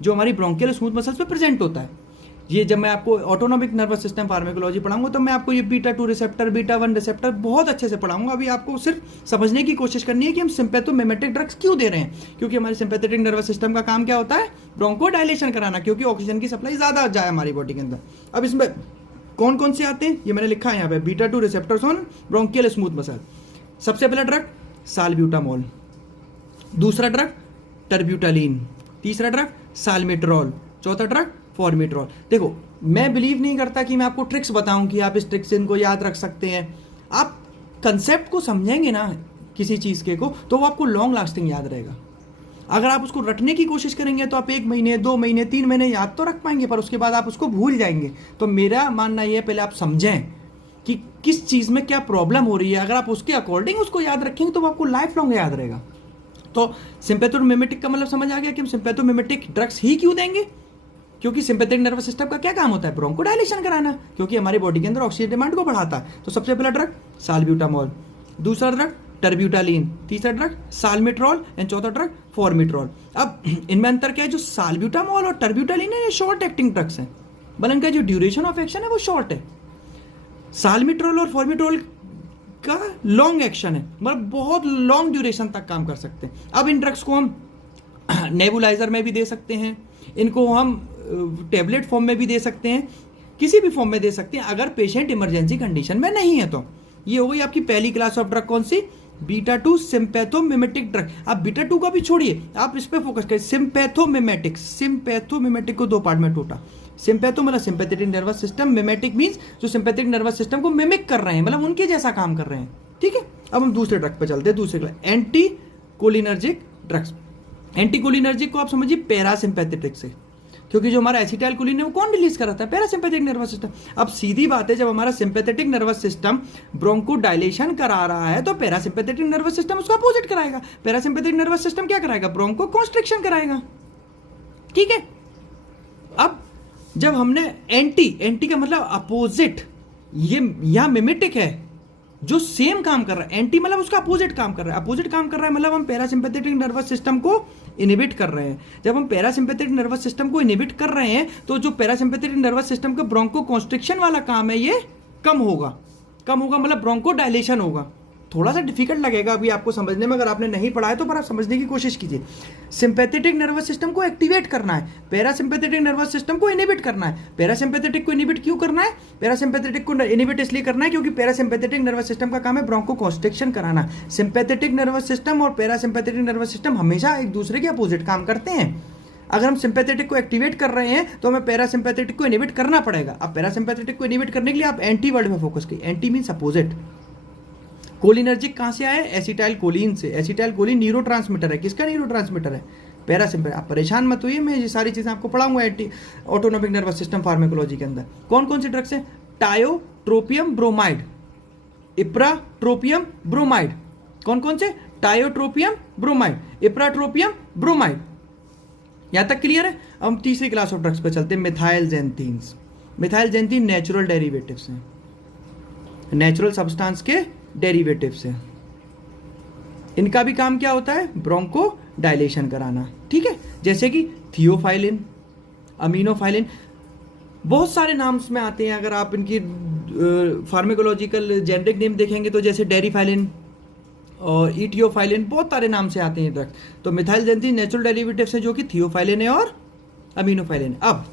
जो हमारी ब्रोंकियल स्मूथ मसल्स पे प्रेजेंट होता है। ये जब मैं आपको ऑटोनॉमिक नर्वस सिस्टम फार्मेकोलॉजी पढ़ाऊंगा तो मैं आपको ये बीटा-2 रिसेप्टर, बीटा-1 रिसेप्टर बहुत अच्छे से पढ़ाऊंगा। अभी आपको सिर्फ समझने की कोशिश करनी है कि हम सिंपैथोमिमेटिक ड्रग्स क्यों दे रहे हैं। क्योंकि हमारे सिंपैथेटिक नर्वस सिस्टम का काम क्या होता है? ब्रोंको डायलेशन कराना, क्योंकि ऑक्सीजन की सप्लाई ज़्यादा जाए हमारी बॉडी के अंदर। अब इसमें कौन कौन से आते हैं ये मैंने लिखा है यहाँ पे, beta two receptors on bronchial smooth muscle. सबसे पहला ड्रग साल्ब्यूटामोल, दूसरा ड्रग टर्ब्यूटालीन, तीसरा ड्रग साल्मेट्रॉल, चौथा ड्रग फॉर्मिट्रॉल। देखो, मैं बिलीव नहीं करता कि मैं आपको ट्रिक्स बताऊं कि आप इस ट्रिक्स से इनको याद रख सकते हैं। आप कंसेप्ट को समझेंगे ना किसी चीज़ के को, तो वो आपको लॉन्ग लास्टिंग याद रहेगा। अगर आप उसको रटने की कोशिश करेंगे तो आप 1 महीने, 2 महीने, 3 महीने याद तो रख पाएंगे, पर उसके बाद आप उसको भूल जाएंगे। तो मेरा मानना ये है, पहले आप समझें कि किस चीज़ में क्या प्रॉब्लम हो रही है। अगर आप उसके अकॉर्डिंग उसको याद रखेंगे तो वो आपको लाइफ लॉन्ग याद रहेगा। तो सिंपैथोमिमेटिक का मतलब समझ आ गया कि हम सिंपैथोमिमेटिक ड्रग्स ही क्यों देंगे? क्योंकि सिंपैथेटिक नर्वस सिस्टम का क्या काम होता है? ब्रोंको डायलेशन कराना, क्योंकि हमारी बॉडी के अंदर ऑक्सीजन डिमांड को बढ़ाता है। तो सबसे पहला ड्रग साल्ब्यूटामोल, दूसरा ड्रग टर्ब्यूटालीन, तीसरा ड्रग साल्मेट्रॉल एंड चौथा ड्रग फॉर्मिट्रॉल। अब इनमें अंतर क्या है? जो साल्ब्यूटामोल और टर्ब्यूटालीन है ये शॉर्ट एक्टिंग ड्रग्स हैं, बल्कि इनका जो ड्यूरेशन ऑफ एक्शन है वो शॉर्ट है। साल्मेट्रॉल और फॉर्मिट्रॉल का लॉन्ग एक्शन है, मतलब बहुत लॉन्ग ड्यूरेशन तक काम कर सकते हैं। अब इन ड्रग्स को हम नेबुलाइजर में भी दे सकते हैं, इनको हम टेबलेट फॉर्म में भी दे सकते हैं, किसी भी फॉर्म में दे सकते हैं अगर पेशेंट इमरजेंसी कंडीशन में नहीं है तो। ये हो गई आपकी पहली क्लास ऑफ ड्रग, कौन सी? बीटा-2 सिंपैथोमिमेटिक ड्रग। आप बीटा-2 का भी छोड़िए, आप इस पे फोकस करें। सिंपैथोमिमेटिक, सिंपैथोमिमेटिक को 2 पार्ट में टूटा। सिंपैथो मतलब sympathetic nervous system, mimetic means जो सिंपैथेटिक नर्वस सिस्टम को मिमिक कर रहे हैं, मतलब उनके जैसा काम कर रहे हैं। ठीक है, अब हम दूसरे ड्रग पे चलते हैं। दूसरे class anti cholinergic drugs. Anti cholinergic को आप समझिए पैरासिम्पैथेटिक से, क्योंकि जो हमारा एसिटाइलकोलिन है वो कौन रिलीज कराता है? Parasympathetic nervous system. अब सीधी बात है, जब हमारा sympathetic nervous system bronchodilation करा रहा है तो पैरासिम्पैथेटिक नर्वस सिस्टम उसको अपोजिट कराएगा। पैरासिम्पैथिक नर्वस सिस्टम क्या कराएगा? ब्रोंको कॉन्स्ट्रिक्शन कराएगा। ठीक है, अब जब हमने एंटी का मतलब अपोजिट, ये यहां मिमेटिक है जो सेम काम कर रहा है। एंटी मतलब उसका अपोजिट काम कर रहा है। अपोजिट काम कर रहा है मतलब हम पैरासिम्पैथेटिक नर्वस सिस्टम को इनहिबिट कर रहे हैं। जब हम पैरासिम्पैथेटिक नर्वस सिस्टम को इनहिबिट कर रहे हैं तो जो पैरासिम्पैथेटिक नर्वस सिस्टम का ब्रोंको कॉन्स्ट्रिक्शन वाला काम है ये कम होगा। कम होगा मतलब ब्रोंको डायलेशन होगा। थोड़ा सा डिफिकल्ट लगेगा अभी आपको समझने में, अगर आपने नहीं पढ़ा है तो पर आप समझने की कोशिश कीजिए। सिंपैथेटिक नर्वस सिस्टम को एक्टिवेट करना है, पैरासिम्पैथेटिक नर्वस सिस्टम को इनहिबिट करना है। पैरासिम्पैथेटिक को इनहिबिट क्यों करना है? पैरासिम्पैथेटिक को इनहिबिट इसलिए करना है क्योंकि पैरासिम्पैथेटिक नर्वस सिस्टम का काम है ब्रोंको कॉन्स्ट्रिक्शन कराना। सिंपैथेटिक नर्वस सिस्टम और पैरासिम्पैथेटिक नर्वस सिस्टम हमेशा एक दूसरे के अपोजिट काम करते हैं। अगर हम सिंपैथेटिक को एक्टिवेट कर रहे हैं तो हमें पैरासिम्पैथेटिक को इनहिबिट करना पड़ेगा। अब पैरासिम्पैथेटिक को इनहिबिट करने के लिए आप एंटी वर्ड में फोकस कीजिए। Anti means opposite. कोलिनर्जिक कहां से आया? एसिटाइलकोलिन से। एसिटाइलकोलिन न्यूरोट्रांसमीटर है। किसका न्यूरोट्रांसमीटर है? पैरासिम्पैथिक। आप परेशान मत होइए, मैं ये सारी चीजें आपको पढ़ाऊंगा anti autonomic nervous system pharmacology के अंदर। कौन कौन सी ड्रग्स है? Tiotropium bromide, ipratropium bromide. कौन कौन से? Tiotropium bromide, ipratropium bromide. यहां तक क्लियर है? हम तीसरी क्लास ऑफ ड्रग्स पे चलते हैं, मिथाइलजेंथीन्स। मिथाइलजेंथीन नेचुरल डेरिवेटिव्स हैं, नेचुरल सब्सटेंस के डेरिवेटिव्स हैं। इनका भी काम क्या होता है? ब्रोंको डायलेशन कराना। ठीक है, जैसे कि थियोफाइलिन, अमीनोफाइलिन, बहुत सारे नाम्स में आते हैं। अगर आप इनकी फार्मेकोलॉजिकल जेनेरिक नेम देखेंगे तो जैसे डेरिफाइलिन और इटियोफाइलिन, बहुत सारे नाम से आते हैं ड्रग्स। तो मिथाइलजेंथीन नेचुरल डेरिवेटिव्स हैं जो कि थियोफाइलिन है और अमीनोफाइलिन। अब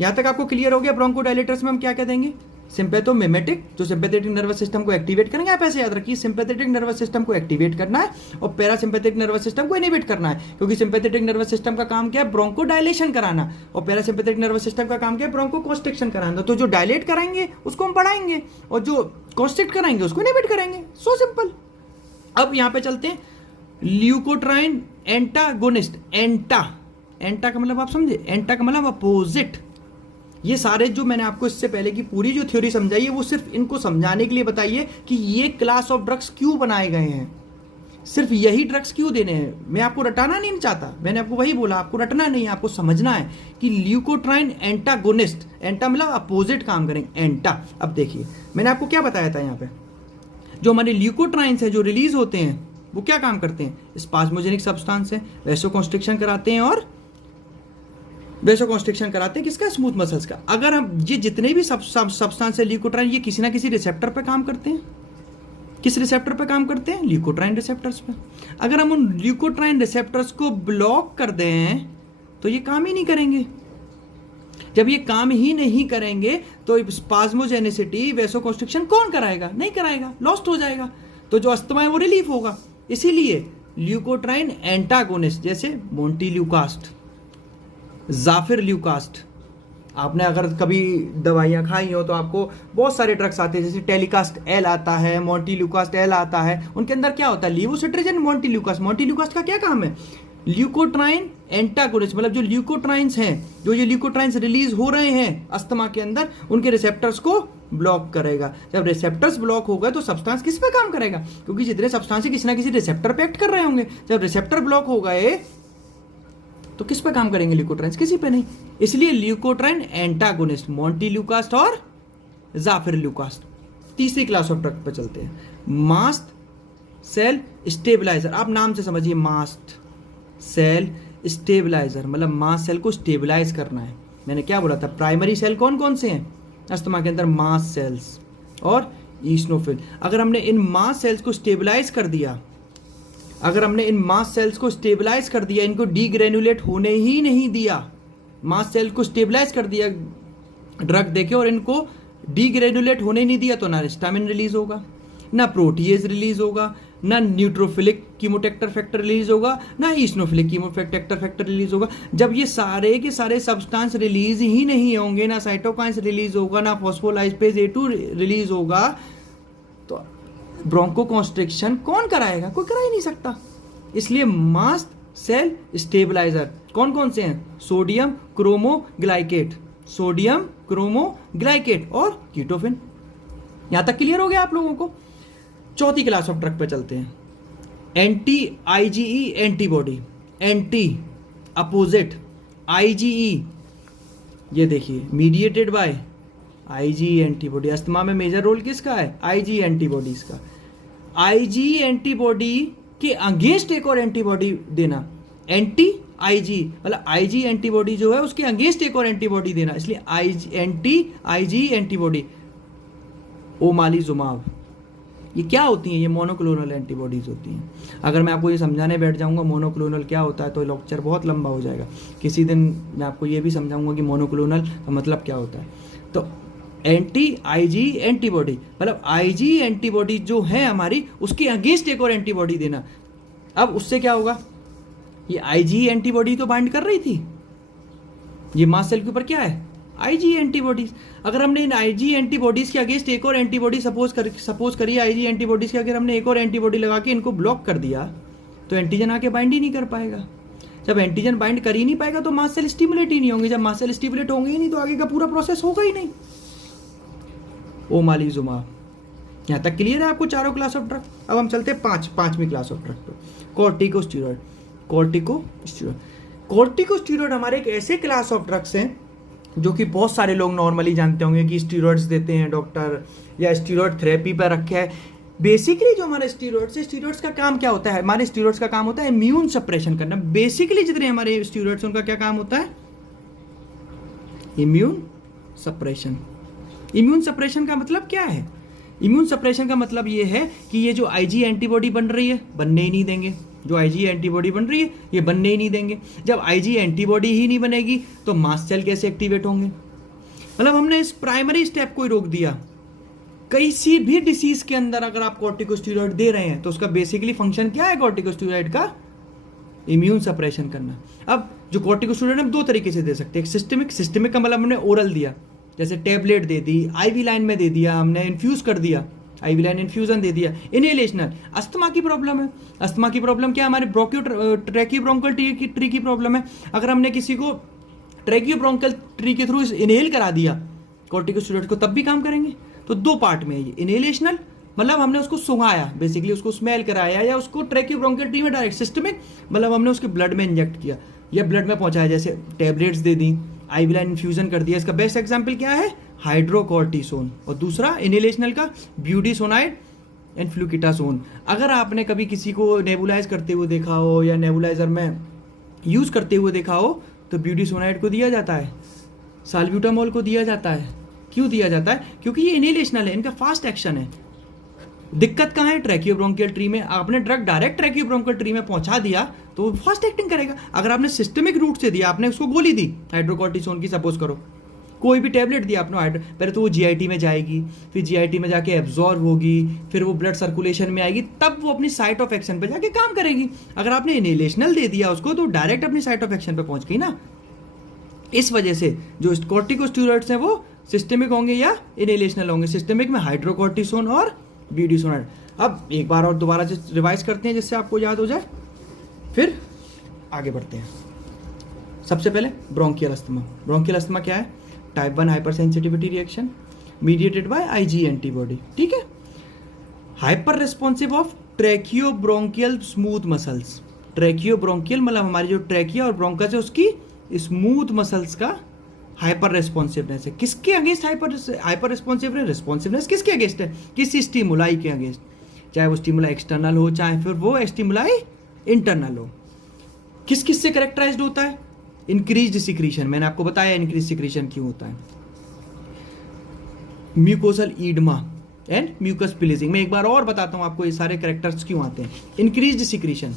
यहां तक आपको क्लियर हो गया ब्रोंको डायलेटर्स में हम क्या क्या देंगे? सिंपैथोमिमेटिक, जो सिंपैथेटिक नर्वस सिस्टम को एक्टिवेट करेंगे। आप ऐसे याद रखिए, सिंपैथेटिक नर्वस सिस्टम को एक्टिवेट करना है और पैरासिम्पैथिक नर्वस सिस्टम को इनहिबिट करना है, क्योंकि सिंपैथेटिक नर्वस सिस्टम का काम क्या है? ब्रोंको डायलेशन कराना, और पैरासिम्पैथिक नर्वस सिस्टम का काम क्या है? ब्रोंको कॉन्स्ट्रिक्शन कराना। तो जो डायलेट कराएंगे उसको हम बढ़ाएंगे और जो कॉन्स्ट्रिक्ट कराएंगे उसको इनहिबिट करेंगे। So simple. अब यहां पे चलते हैं, ल्यूकोट्राइन एंटागोनिस्ट। एंटा का मतलब आप समझे? एंटा का मतलब अपोजिट। ये सारे जो मैंने आपको इससे पहले की पूरी जो थ्योरी समझाई है वो सिर्फ इनको समझाने के लिए बताई है कि ये क्लास ऑफ ड्रग्स क्यों बनाए गए हैं, सिर्फ यही ड्रग्स क्यों देने हैं। मैं आपको रटाना नहीं चाहता, मैंने आपको वही बोला, आपको रटना नहीं है, आपको समझना है कि ल्यूकोट्राइन एंटागोनिस्ट, एंटा मतलब अपोजिट काम करेंगे, एंटा। अब देखिए मैंने आपको क्या बताया था, यहाँ पे जो हमारे ल्यूकोट्राइन्स है जो रिलीज होते हैं वो क्या काम करते हैं, स्पाज्मोजेनिक सब्सटेंस है, वैसोकॉन्स्ट्रिक्शन कराते हैं, और वैसोकॉन्स्ट्रिक्शन कराते हैं किसका, स्मूथ मसल्स का। अगर हम ये जितने भी सब्सटेंस है ल्यूकोट्राइन, ये किसी ना किसी रिसेप्टर पे काम करते हैं। किस रिसेप्टर पे काम करते हैं, ल्यूकोट्राइन रिसेप्टर्स पे। अगर हम उन ल्यूकोट्राइन रिसेप्टर्स को ब्लॉक कर दें तो ये काम ही नहीं करेंगे। जब ये काम ही नहीं करेंगे तो स्पाज्मोजेनिसिटी, वैसोकॉन्स्ट्रिक्शन कौन कराएगा, नहीं कराएगा, लॉस्ट हो जाएगा, तो जो अस्थमा है वो रिलीफ होगा। इसीलिए ल्यूकोट्राइन एंटागोनिस्ट जैसे मोंटेल्यूकास्ट, ज़ाफिरल्यूकास्ट, आपने अगर कभी दवाइयाँ खाई हो तो आपको बहुत सारे ड्रग्स आते हैं, जैसे टेलीकास्ट एल आता है, मोंटेल्यूकास्ट एल आता है। उनके अंदर क्या होता है, लीवोसिट्राजिन, मोंटेल्यूकास्ट। मोंटेल्यूकास्ट का क्या काम है, ल्यूकोट्राइन एंटागोनिस्ट, मतलब जो ल्यूकोट्राइंस हैं, जो ये ल्यूकोट्राइंस रिलीज हो रहे हैं अस्थमा के अंदर, उनके रिसेप्टर्स को ब्लॉक करेगा। जब रिसेप्टर्स ब्लॉक हो गए तो सब्सटेंस किस पे काम करेगा, क्योंकि जितने सब्सटेंस किसी ना किसी रिसेप्टर पे एक्ट कर रहे होंगे। जब रिसेप्टर ब्लॉक हो गए तो किस पे काम करेंगे ल्यूकोट्राइंस, किसी पे नहीं। इसलिए ल्यूकोट्राइन एंटागोनिस्ट, मोंटेल्यूकास्ट और ज़ाफिरल्यूकास्ट। तीसरी क्लास ऑफ ड्रग पे चलते हैं, मास्ट सेल स्टेबलाइजर। आप नाम से समझिए, मास्ट सेल स्टेबलाइजर मतलब मास्ट सेल को स्टेबलाइज करना है। मैंने क्या बोला था, प्राइमरी सेल कौन कौन से हैं अस्थमा के अंदर, मास्ट सेल्स और ईस्नोफिल। अगर हमने इन मास्ट सेल्स को स्टेबलाइज कर दिया, अगर हमने इन मास्ट सेल्स को स्टेबलाइज कर दिया, इनको डीग्रेनुलेट होने ही नहीं दिया, मास्ट सेल को स्टेबलाइज कर दिया ड्रग देके और इनको डीग्रेनुलेट होने नहीं दिया, तो ना हिस्टामिन रिलीज होगा, ना प्रोटीएज रिलीज होगा, ना न्यूट्रोफिलिक कीमोटेक्टर फैक्टर रिलीज होगा, ना ईस्नोफिलिक कीमोटेक्टर फैक्टर रिलीज होगा। जब ये सारे के सारे सब्सटेंस रिलीज ही नहीं होंगे, ना साइटोकाइंस रिलीज होगा, ना फॉस्फोलाइपेज A2 रिलीज होगा, तो ब्रोंकोकॉन्स्ट्रिक्शन कौन कराएगा, कोई करा ही नहीं सकता। इसलिए मास्ट सेल स्टेबलाइजर कौन कौन से हैं, सोडियम क्रोमोग्लाइकेट, सोडियम क्रोमोग्लाइकेट और कीटोफिन। यहां तक क्लियर हो गया आप लोगों को। चौथी क्लास ऑफ ड्रग पे चलते हैं, anti IgE antibody, anti opposite IgE, ये देखिए mediated by IgE antibody. Asthma में मेजर रोल किसका है, IgE एंटीबॉडीज का। IgE एंटीबॉडी के अगेंस्ट एक और एंटीबॉडी देना, एंटी IgE मतलब IgE एंटीबॉडी जो है उसके अगेंस्ट एक और एंटीबॉडी देना, इसलिए एंटी IgE एंटीबॉडी। ओमालिजुमाब, ये क्या होती हैं, ये मोनोक्लोनल एंटीबॉडीज होती हैं। अगर मैं आपको ये समझाने बैठ जाऊंगा मोनोक्लोनल क्या होता है तो लेक्चर बहुत लंबा हो जाएगा। किसी दिन मैं आपको ये भी समझाऊंगा कि मोनोक्लोनल का मतलब क्या होता है। तो एंटी IgE एंटीबॉडी मतलब IgE एंटीबॉडी जो है हमारी, उसके अगेंस्ट एक और एंटीबॉडी देना। अब उससे क्या होगा, ये IgE एंटीबॉडी तो बाइंड कर रही थी, ये मास्ट सेल के ऊपर क्या है, IgE एंटीबॉडीज। अगर हमने इन IgE एंटीबॉडीज के अगेंस्ट एक और एंटीबॉडी सपोज करिए, IgE एंटीबॉडीज के अगर हमने एक और एंटीबॉडी लगा के इनको ब्लॉक कर दिया तो एंटीजन आके बाइंड ही नहीं कर पाएगा। जब एंटीजन बाइंड कर ही नहीं पाएगा तो मास्ट सेल स्टिमुलेट ही नहीं होंगे। जब मास्ट सेल स्टिमुलेट होंगे ही नहीं तो आगे का पूरा प्रोसेस होगा ही नहीं। ओमालिजुमाब, यहाँ तक क्लियर है आपको चारों क्लास ऑफ ड्रग। अब हम चलते हैं पांचवी क्लास ऑफ ड्रग पे, कॉर्टिकोस्टेरॉइड। कॉर्टिकोस्टेरॉइड हमारे एक ऐसे क्लास ऑफ ड्रग्स हैं जो कि बहुत सारे लोग नॉर्मली जानते होंगे कि स्टीरॉइड्स देते हैं डॉक्टर, या स्टीरॉइड थेरेपी पर रखे है। बेसिकली जो हमारे स्टीरॉइड्स का काम क्या होता है, हमारे स्टीरॉइड्स का काम होता है इम्यून सप्रेशन करना। बेसिकली जितने हमारे स्टीरॉइड्स उनका क्या काम होता है, इम्यून सप्रेशन। इम्यून सप्रेशन का मतलब क्या है, इम्यून सप्रेशन का मतलब ये है कि ये जो IgE एंटीबॉडी बन रही है बनने ही नहीं देंगे, जो IgE एंटीबॉडी बन रही है ये बनने ही नहीं देंगे। जब IgE एंटीबॉडी ही नहीं बनेगी तो मास्ट सेल कैसे एक्टिवेट होंगे। मतलब हमने इस प्राइमरी स्टेप को ही रोक दिया। किसी भी डिसीज के अंदर अगर आप कॉर्टिकोस्टेरॉइड दे रहे हैं तो उसका बेसिकली फंक्शन क्या है, कॉर्टिकोस्टेरॉइड का इम्यून सप्रेशन करना। अब जो कॉर्टिकोस्टेरॉइड हम दो तरीके से दे सकते हैं, सिस्टमिक का मतलब हमने ओरल दिया, जैसे टेबलेट दे दी, IV लाइन में दे दिया, हमने इन्फ्यूज कर दिया, IV लाइन इन्फ्यूजन दे दिया। इनहेलेशनल, अस्थमा की प्रॉब्लम है, अस्थमा की प्रॉब्लम क्या है, हमारे ट्रैकियोब्रोंकल ट्री की प्रॉब्लम है। अगर हमने किसी को ट्रैकियोब्रोंकल ट्री के थ्रू इनहेल करा दिया कॉर्टिकोस्टेरॉइड को, तब भी काम करेंगे। तो दो पार्ट में है ये, इनहेलेशनल मतलब हमने उसको सुंघाया, बेसिकली उसको स्मेल कराया, या उसको ट्रैकियोब्रोंकियल ट्री में डायरेक्ट, सिस्टमिक मतलब हमने उसके ब्लड में इंजेक्ट किया या ब्लड में पहुंचाया, जैसे टैबलेट्स दे दी, IV लाइन इन्फ्यूजन कर दिया। इसका बेस्ट एग्जाम्पल क्या है? हाइड्रोकॉर्टिसोन। और दूसरा इनहेलेशनल का ब्यूटीसोनाइड एंड फ्लूकिटासोन। अगर आपने कभी किसी को नेबुलाइज करते हुए देखा हो या नेबुलाइजर में यूज़ करते हुए देखा हो तो ब्यूटीसोनाइड को दिया जाता है, साल्ब्यूटामॉल को दिया जाता है। क्यों दिया जाता है? क्योंकि ये इनहेलेशनल है, इनका फास्ट एक्शन है। दिक्कत कहाँ है? ट्रैकियोब्रोंकियल ट्री में। आपने ड्रग डायरेक्ट ट्रैकियोब्रोंकियल ट्री में पहुंचा दिया तो वो फास्ट एक्टिंग करेगा। अगर आपने सिस्टमिक रूट से दिया, आपने उसको गोली दी हाइड्रोकॉर्टिसोन की, सपोज करो कोई भी टैबलेट दिया आपने, पहले तो वो GIT में जाएगी, फिर GIT में जाके एब्जॉर्ब होगी, फिर वो ब्लड सर्कुलेशन में आएगी, तब वो अपनी साइट ऑफ एक्शन पे जाके काम करेगी। अगर आपने इनहेलेशनल दे दिया उसको तो डायरेक्ट अपनी साइट ऑफ एक्शन पे पहुंच गई ना। इस वजह से जो कॉर्टिकोस्टेरॉइड्स हैं वो सिस्टमिक होंगे या इनहेलेशनल होंगे। सिस्टमिक में हाइड्रोकॉर्टिसोन और ब्यूटीसोनाइड। अब एक बार और दोबारा रिवाइज करते हैं जिससे आपको याद हो जाए, फिर आगे बढ़ते हैं। सबसे पहले ब्रोंकियल अस्थमा। ब्रोंकियल अस्थमा क्या है? Type 1 hyper sensitivity reaction mediated by IG antibody. ठीक है। Hyper responsive of tracheobronchial smooth muscles. Tracheobronchial मतलब हमारी जो ट्रैकिया और ब्रोंकस है उसकी स्मूथ मसल्स का हाइपर रेस्पॉन्सिवनेस है। किसके अगेंस्ट हाइपर रेस्पॉन्सिवनेस? रिस्पॉन्सिवनेस किसके अगेंस्ट है? किसी स्टिमुलाई के अगेंस्ट, चाहे वो स्टिमुलाई एक्सटर्नल हो चाहे फिर वो स्टिमुलाई इंटरनल हो। किस किस से करेक्टराइज्ड होता है? Increased secretion. मैंने आपको बताया इंक्रीज सिक्रीशन क्यों होता है। Mucosal oedema and mucus plugging. मैं एक बार और बताता हूं आपको ये सारे करेक्टर्स क्यों आते हैं। Increased secretion,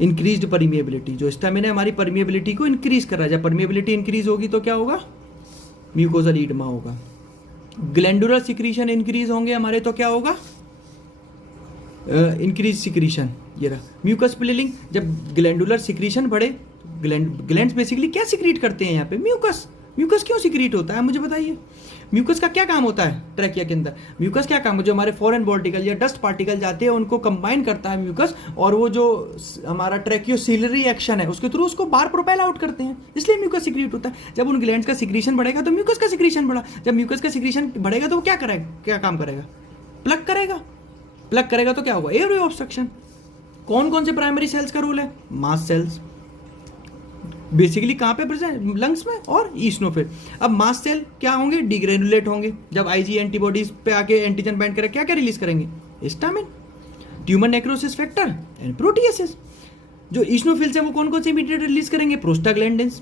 increased permeability. जो स्टामिन है हमारी परमिएबिलिटी को इंक्रीज कर रहा है। जब परमिएबिलिटी इंक्रीज होगी तो क्या होगा? म्यूकोसल ईडमा होगा। ग्लैंडुलर सिक्रीशन इंक्रीज होंगे हमारे तो क्या होगा? Increase secretion. ये रहा म्यूकस पिलेजिंग। जब ग्लैंडुलर सिक्रीशन बढ़े, ग्लैंड्स बेसिकली क्या सिक्रीट करते हैं यहाँ पे? म्यूकस। म्यूकस क्यों सिक्रीट होता है मुझे बताइए। म्यूकस का क्या काम होता है ट्रैकिया के अंदर? म्यूकस क्या काम है? जो हमारे फॉरेन पार्टिकल या डस्ट पार्टिकल जाते हैं उनको कंबाइन करता है म्यूकस, और वो जो हमारा ट्रैकियोसिलरी एक्शन है उसके थ्रू उसको बाहर प्रोपेल आउट करते हैं, इसलिए म्यूकस सिक्रीट होता है। जब उन ग्लैंड्स का सिक्रीशन बढ़ेगा तो म्यूकस का सिक्रीशन बढ़ा। जब म्यूकस का सिक्रीशन बढ़ेगा तो वो क्या करेगा? क्या काम करेगा? प्लग करेगा। प्लग करेगा तो क्या होगा? Airway obstruction. कौन कौन से प्राइमरी सेल्स का रोल है? मास्ट सेल्स बेसिकली कहाँ पे प्रेजेंट? लंग्स में और ईस्नोफिल। अब मास्ट सेल क्या होंगे? डिग्रेनुलेट होंगे। जब IG एंटीबॉडीज पे आके एंटीजन बाइंड करें क्या क्या रिलीज करेंगे? Histamine, tumour necrosis factor and proteases. जो ईस्नोफिल्स है वो कौन कौन से इमीडिएट रिलीज करेंगे? प्रोस्टाग्लैंडिन्स,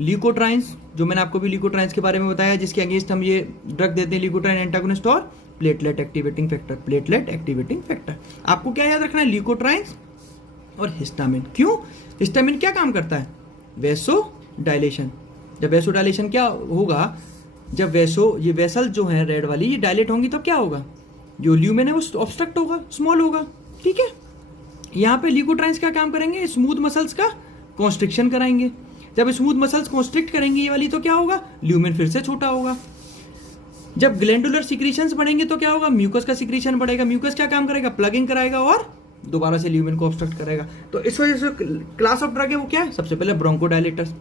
ल्यूकोट्राइन्स, जो मैंने आपको भी ल्यूकोट्राइन्स के बारे में बताया जिसके अगेंस्ट हम ये ड्रग देते हैं, ल्यूकोट्राइन एंटागोनिस्ट, और platelet activating factor. Platelet activating factor आपको क्या याद रखना है? ल्यूकोट्राइन्स और हिस्टामिन। क्यों? हिस्टामिन क्या काम करता है? वेसो डायलेशन। जब वेसो डायलेशन क्या होगा? जब ये वेसल जो है रेड वाली ये डायलेट होंगी तो क्या होगा? जो ल्यूमेन है वो ऑब्स्ट्रक्ट होगा, स्मॉल होगा। ठीक है। यहाँ पे ल्यूकोट्राइन्स क्या काम करेंगे? स्मूथ मसल्स का कॉन्स्ट्रिक्शन कराएंगे। जब स्मूथ मसल्स कॉन्स्ट्रिक्ट करेंगे ये वाली तो क्या होगा? ल्यूमेन फिर से छोटा होगा। जब ग्लैंडुलर सिक्रीशंस बढ़ेंगे तो क्या होगा? म्यूकस का सिक्रीशन बढ़ेगा। म्यूकस क्या काम करेगा? प्लगिंग कराएगा और दोबारा से ल्यूमेन को ऑब्स्ट्रक्ट करेगा। तो इस वजह से क्लास ऑफ ड्रग है वो क्या है? सबसे पहले ब्रोंकोडायलेटर्स।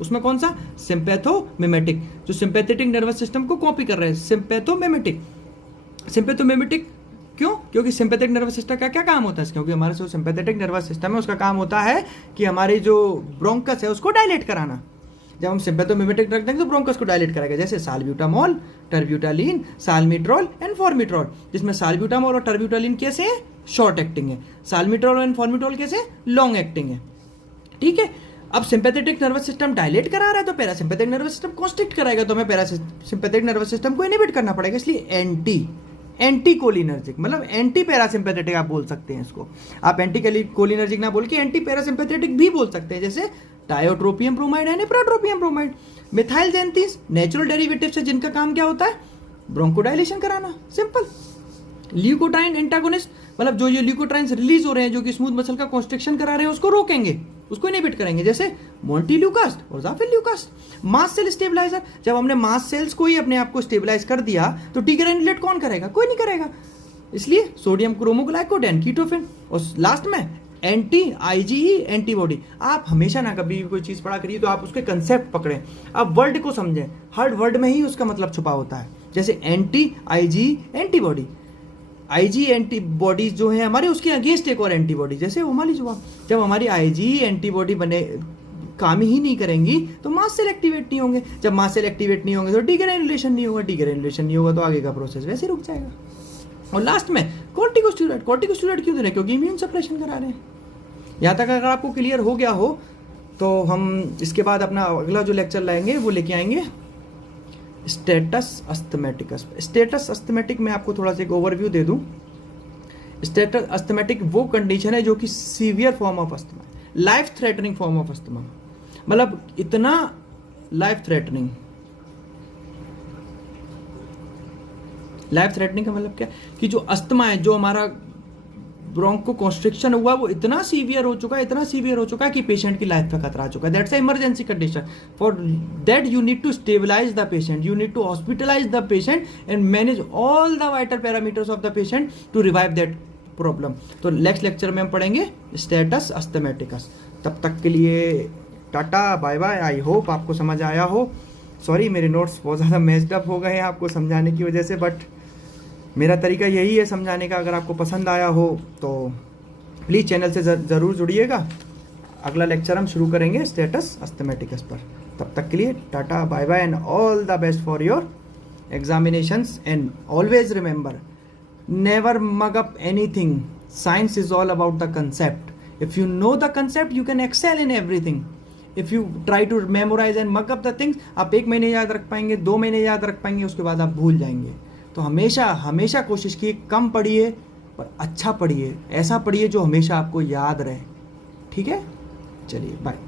उसमें कौन सा? सिंपैथोमिमेटिक, जो सिंपैथेटिक नर्वस सिस्टम को कॉपी कर रहे हैं। सिंपैथोमिमेटिक। सिंपैथोमिमेटिक क्यों? क्योंकि सिंपैथेटिक नर्वस सिस्टम का क्या काम होता है? क्योंकि हमारे जो सिंपैथेटिक नर्वस सिस्टम है उसका काम होता है कि हमारी जो ब्रोंकस है उसको डायलेट कराना। जब हम सिंपैथोमिमेटिक ड्रग देंगे तो ब्रोंकस को डायलेट करेगा, जैसे साल्ब्यूटामॉल, टर्ब्यूटालिन, साल्मिट्रॉल एंड फॉर्मिट्रॉल। जिसमें साल्ब्यूटामॉल और टर्ब्यूटालिन कैसे है? शॉर्ट एक्टिंग है। साल्मिट्रॉल एंड फॉर्मिट्रॉल कैसे? लॉन्ग एक्टिंग है। ठीक है। अब सिंपैथेटिक नर्वस सिस्टम डायलेट करा रहा है तो पैरासिम्पैथिक नर्वस सिस्टम कॉन्स्ट्रिक्ट कराएगा, तो हमें पैरासिम्पैथिक नर्वस सिस्टम को इनहिबिट करना पड़ेगा। इसलिए एंटी कोलिनर्जिक मतलब एंटी पैरासिम्पैथेटिक आप बोल सकते हैं इसको। आप एंटी कोलिनर्जिक ना बोल के एंटी पैरासिम्पैथेटिक भी बोल सकते हैं, जैसे tiotropium bromide and ipratropium bromide. Methyl xanthines natural derivatives है जिनका काम क्या होता है? ब्रोंकोडाइलेशन कराना। सिंपल। ल्यूकोट्राइन एंटागोनिस्ट मतलब जो ये ल्यूकोट्राइन्स रिलीज हो रहे हैं जो कि स्मूथ मसल का कॉन्स्ट्रिक्शन करा रहे हैं उसको रोकेंगे, उसको इनहिबिट करेंगे, जैसे मोंटेल्यूकास्ट और जाफिल्यूकास्ट। मास्ट सेल स्टेबलाइजर, जब हमने मास्ट सेल्स को ही अपने आप को स्टेबलाइज कर दिया तो टीग्रेनुलेट कौन करेगा? कोई नहीं करेगा। इसलिए सोडियम क्रोमोग्लाइकोड एंड कीटोफिन। और लास्ट में एंटी आईजीई एंटीबॉडी। आप हमेशा ना कभी भी कोई चीज़ पढ़ा करिए तो आप उसके कंसेप्ट पकड़ें, आप वर्ड को समझें, हर वर्ड में ही उसका मतलब छुपा होता है। जैसे anti IgE antibody, IG antibody जो है हमारे, उसके अगेंस्ट एक और एंटीबॉडी। जैसे वो मान लीजिए जब हमारी आईजी एंटीबॉडी बने काम ही नहीं करेंगी तो मास सेल एक्टिवेट नहीं होंगे, जब मास सेल एक्टिवेट नहीं होंगे तो डीग्रेनुलेशन नहीं होगा, डीग्रेनुलेशन नहीं होगा तो आगे का प्रोसेस वैसे रुक जाएगा। और लास्ट में कॉर्टिकोस्टेरॉइड, कॉर्टिकोस्टेरॉइड क्यों दे रहे हैं? क्योंकि इम्यून सप्रेशन करा रहे हैं। यहाँ तक अगर आपको क्लियर हो गया हो तो हम इसके बाद अपना अगला जो लेक्चर लाएंगे वो लेके आएंगे स्टेटस अस्थमेटिकस। स्टेटस अस्थमेटिक में आपको थोड़ा सा एक ओवरव्यू दे दूं। स्टेटस अस्थमेटिक वो कंडीशन है जो कि severe form of asthma, life threatening form of asthma, मतलब इतना लाइफ थ्रेटनिंग। लाइफ थ्रेटनिंग का मतलब क्या कि जो अस्थमा है, जो हमारा ब्रोंको कॉन्स्ट्रिक्शन हुआ वो इतना सीवियर हो चुका है, इतना सीवियर हो चुका है कि पेशेंट की लाइफ पे खतरा आ चुका है। That's emergency condition. For that you need to stabilise the patient, you need to hospitalise the patient and manage all the vital parameters of the patient to revive that problem. तो नेक्स्ट लेक्चर में हम पढ़ेंगे स्टेटस अस्थमेटिकस। तब तक के लिए tata bye bye. I hope आपको समझ आया हो। सॉरी मेरे नोट्स बहुत ज़्यादा मेस्ड अप हो गए हैं आपको समझाने की वजह से, बट मेरा तरीका यही है समझाने का। अगर आपको पसंद आया हो तो प्लीज़ चैनल से ज़रूर जुड़िएगा। अगला लेक्चर हम शुरू करेंगे स्टेटस अस्थमेटिकस पर। तब तक के लिए tata bye bye and all the best for your examinations and always remember, never mug up anything. Science is all about the concept. If you know the concept, you can excel in everything. If you try to memorize and mug up the things, आप 1 महीने याद रख पाएंगे, 2 महीने याद रख पाएंगे, उसके बाद आप भूल जाएंगे। तो हमेशा हमेशा कोशिश कीजिए कम पढ़िए पर अच्छा पढ़िए, ऐसा पढ़िए जो हमेशा आपको याद रहे। ठीक है, चलिए बाय।